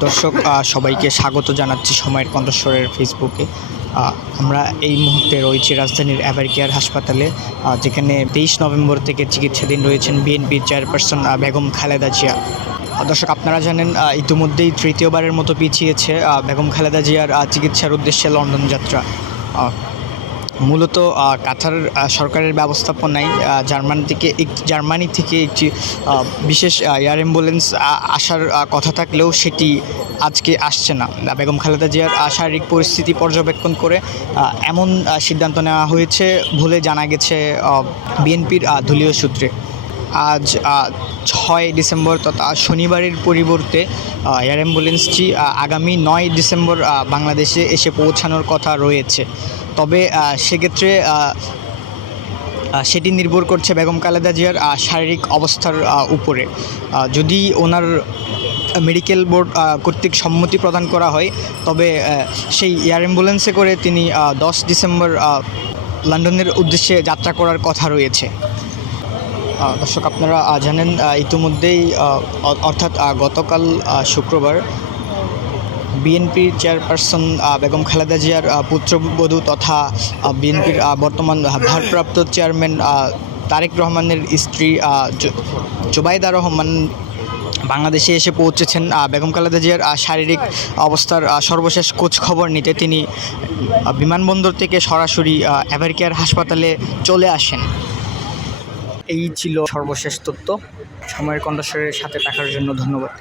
দর্শক সবাইকে স্বাগত জানাচ্ছি সময়ের কণ্ঠস্বরের ফেসবুকে। আমরা এই মুহূর্তে রয়েছি রাজধানীর এভারকেয়ার হাসপাতালে, যেখানে 23 নভেম্বর থেকে চিকিৎসাধীন রয়েছেন বিএনপির চেয়ারপারসন বেগম খালেদা জিয়া। দর্শক, আপনারা জানেন ইতিমধ্যেই তৃতীয়বারের মতো পিছিয়েছে বেগম খালেদা জিয়ার চিকিৎসার উদ্দেশ্যে লন্ডন যাত্রা। মূলত কাতার সরকারের ব্যবস্থাপনায় জার্মানি থেকে একটি বিশেষ এয়ার অ্যাম্বুলেন্স আসার কথা থাকলেও সেটি আজকে আসছে না। বেগম খালেদা জিয়ার শারীরিক পরিস্থিতি পর্যবেক্ষণ করে এমন সিদ্ধান্ত নেওয়া হয়েছে বলে জানা গেছে বিএনপির দলীয় সূত্রে। আজ 6 ডিসেম্বর তথা শনিবারের পরিবর্তে এয়ার অ্যাম্বুলেন্সটি আগামী 9 ডিসেম্বর বাংলাদেশে এসে পৌঁছানোর কথা রয়েছে। তবে সেক্ষেত্রে সেটি নির্ভর করছে বেগম খালেদা জিয়ার শারীরিক অবস্থার উপরে। যদি ওনার মেডিকেল বোর্ড কর্তৃক সম্মতি প্রদান করা হয়, তবে সেই এয়ার অ্যাম্বুলেন্সে করে তিনি 10 ডিসেম্বর লন্ডনের উদ্দেশ্যে যাত্রা করার কথা রয়েছে। দর্শক, আপনারা জানেন ইতিমধ্যেই অর্থাৎ গতকাল শুক্রবার বিএনপির চেয়ারপারসন বেগম খালেদা জিয়ার পুত্রবধূ তথা বিএনপির বর্তমান ভারপ্রাপ্ত চেয়ারম্যান তারেক রহমানের স্ত্রী জুবাইদা রহমান বাংলাদেশে এসে পৌঁছেছেন বেগম খালেদা জিয়ার শারীরিক অবস্থার সর্বশেষ খোঁজ খবর নিতে। তিনি বিমানবন্দর থেকে সরাসরি এভারকেয়ার হাসপাতালে চলে আসেন। এই ছিল সর্বশেষ তথ্য। সময়ের কণ্ঠস্বরের সাথে থাকার জন্য ধন্যবাদ।